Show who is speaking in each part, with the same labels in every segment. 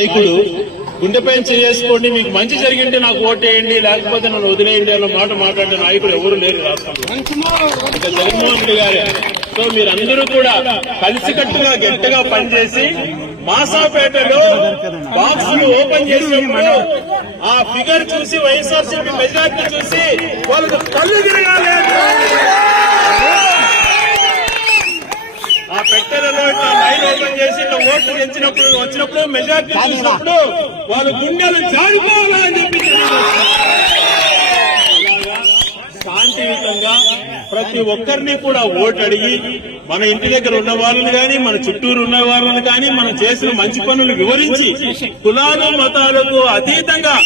Speaker 1: నాయకుడు గుండెపైన చేసుకోండి మీకు మంచి జరిగింటే నాకు ఓటేయండి లేకపోతే నన్ను వదిలేయండి అన్న మాట మాట్లాడే నాయకుడు ఎవరు లేరు రాష్ట్రంలో. ఇక జగన్మోహన్ రెడ్డి గారే. సో మీరందరూ కూడా కలిసికట్టుగా గట్టిగా పనిచేసి మాసాపేటలో బాక్సులు ఓపెన్ చేసినప్పుడు ఆ ఫిగర్ చూసి వైఎస్ఆర్సీపీ మెజార్టీ చూసి వాళ్ళకు కళ్ళు తిరగాలి ఆ పెట్టెలలో ఓపెన్ చేసి ఇట్లా ఓట్లు తెచ్చినప్పుడు వచ్చినప్పుడు మెజార్టీ చూసినప్పుడు వాళ్ళ గుండెలు జారిపోవాలని చెప్పి శాంతియుతంగా ప్రతి ఒక్కరిని కూడా ఓటు అడిగి మన ఇంటి దగ్గర ఉన్న వాళ్ళని కానీ మన చుట్టూరు ఉన్న వాళ్ళని కానీ మనం చేసిన మంచి పనులు వివరించి కులాలు మతాలకు అతీతంగా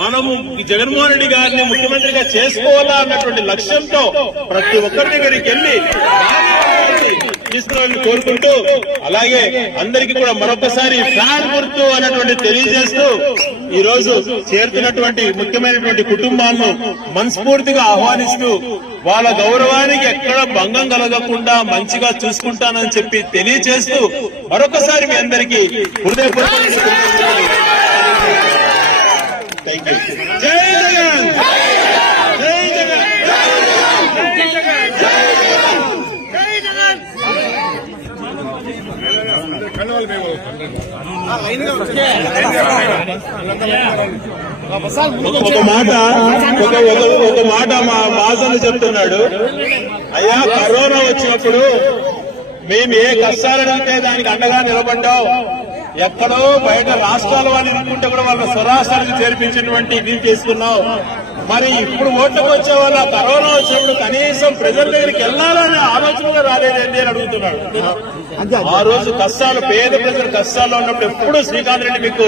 Speaker 1: మనము జగన్మోహన్ రెడ్డి గారిని ముఖ్యమంత్రిగా చేసుకోవాలా అన్నటువంటి లక్ష్యంతో ప్రతి ఒక్కరి దగ్గరికి వెళ్ళి తీసుకురావాలని కోరుకుంటూ అలాగే అందరికీ కూడా మరొకసారి ఫ్యాన్ గుర్తు అన్నటువంటి తెలియజేస్తూ ఈ రోజు చేరుతున్నటువంటి ముఖ్యమైనటువంటి కుటుంబాలను మనస్ఫూర్తిగా ఆహ్వానిస్తూ వాళ్ళ గౌరవానికి ఎక్కడ భంగం కలగకుండా మంచిగా చూసుకుంటానని చెప్పి తెలియజేస్తూ మరొకసారి మీ అందరికీ హృదయపూర్వక థ్యాంక్ యూ జై జగన్ జై జగన్ జై జగన్ జై జగన్ ఒక మాట ఒక ఒక- మాట మా బాసలు చెప్తున్నాడు. అయ్యా కరోనా వచ్చినప్పుడు మేము ఏ కష్టాలు దానికి అండగా నిలబడ్డాం. ఎక్కడో బయట రాష్ట్రాల వాళ్ళు అనుకుంటే కూడా వాళ్ళ స్వరాష్ట్రానికి చేర్పించినటువంటి ఇది చేసుకున్నాం మరి ఇప్పుడు ఓట్లకు వచ్చే వాళ్ళ కరోనా వచ్చినప్పుడు కనీసం ప్రజల దగ్గరికి వెళ్ళాలనే ఆలోచన రాలేదండి అని అడుగుతున్నాడు ఆ రోజు కష్టాలు పేద ప్రజల కష్టాల్లో ఉన్నప్పుడు ఎప్పుడు శ్రీకాంత్ రెడ్డి మీకు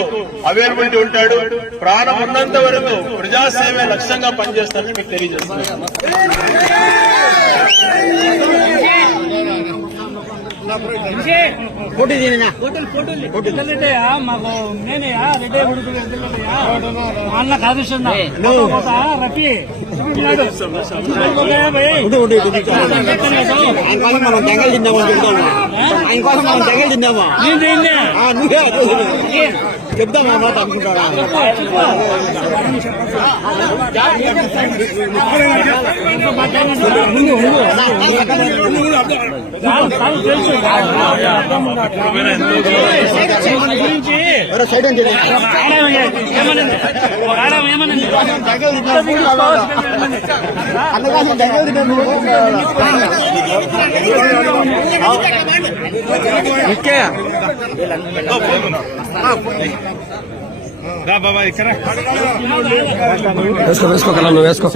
Speaker 1: అవైలబిలిటీ ఉంటాడు? ప్రాణం ఉన్నంత వరకు ప్రజాసేవ లక్ష్యంగా పనిచేస్తానని మీకు తెలియజేస్తున్నాను
Speaker 2: రెడ్డయ్యా మాకు నేనయ్యా రెడ్డయ్య కొడుకు రెడ్డయ్యా మా అన్న కాదుస్తున్నా రఫీ చూపినాడు
Speaker 3: ఉండు ఉండు ఇటు కూర్చో. ఆయన కోసం మనం చెప్తాము జంగల్ తిందామా నువ్వే అటు. చెప్దామా మాట అనుకుంటారా ముందు
Speaker 2: గురించి
Speaker 3: సైడ్ అని చెప్పి
Speaker 2: ఆడామ ఏమనండి ఒక ఆడామ ఏమనండి
Speaker 3: జంగల్ తిందాము అన్న కోసం జంగల్ తిందాము ఇంకే
Speaker 4: వేసుకో వేసుకో కన్నా నువ్వు వేసుకో.